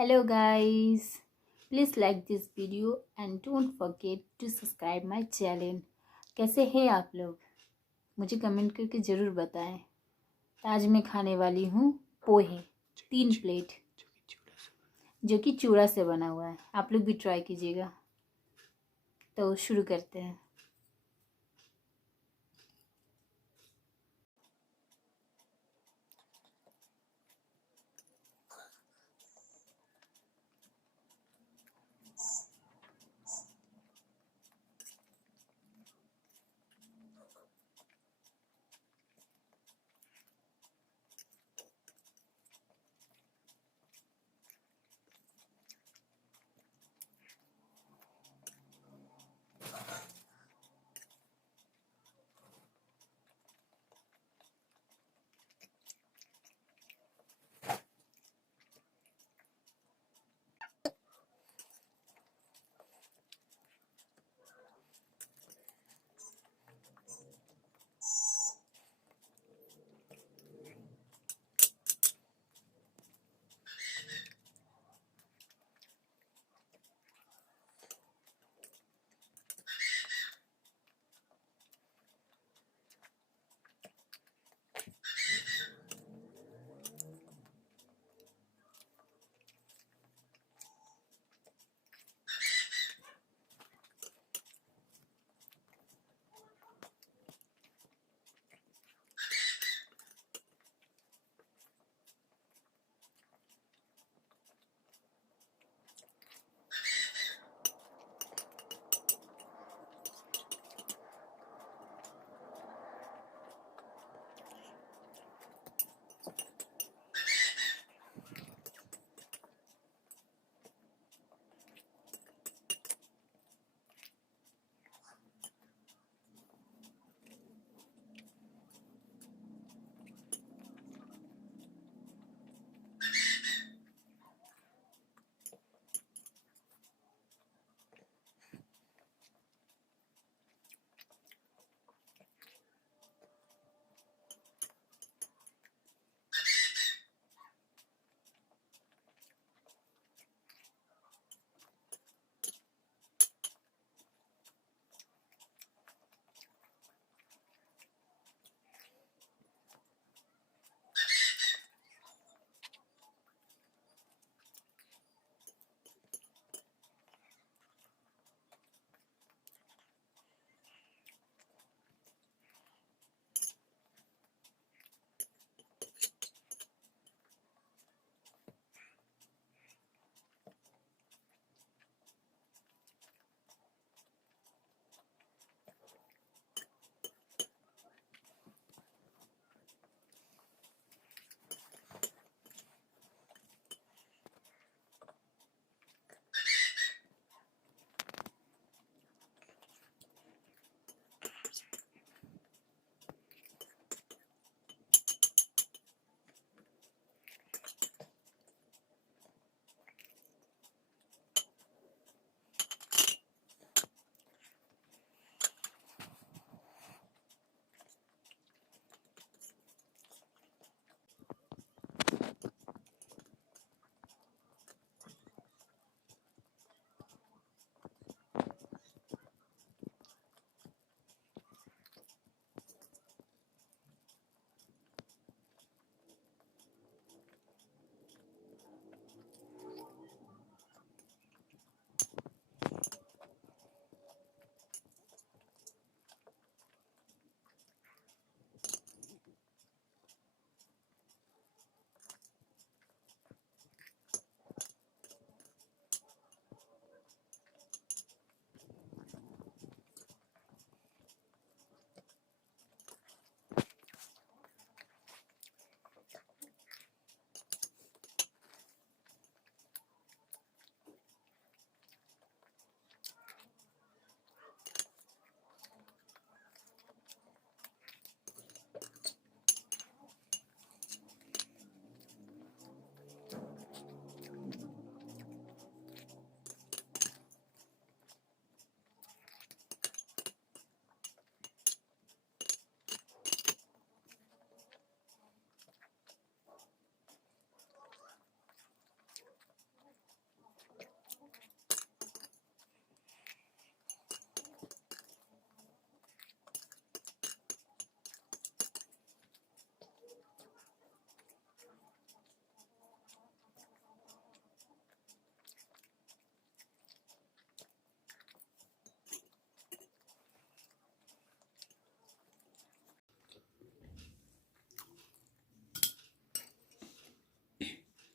Hello guys, please like this video and don't forget to subscribe my channel. कैसे हैं आप लोग? मुझे कमेंट करके ज़रूर बताएं। तो आज मैं खाने वाली हूँ पोहे 3 प्लेट, जो कि चूड़ा से बना हुआ है। आप लोग भी ट्राई कीजिएगा। तो शुरू करते हैं।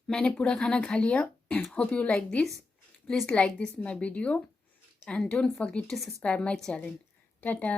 मैंने पूरा खाना खा लिया। Hope you like this. Please like this my video and don't forget to subscribe my channel. Tata.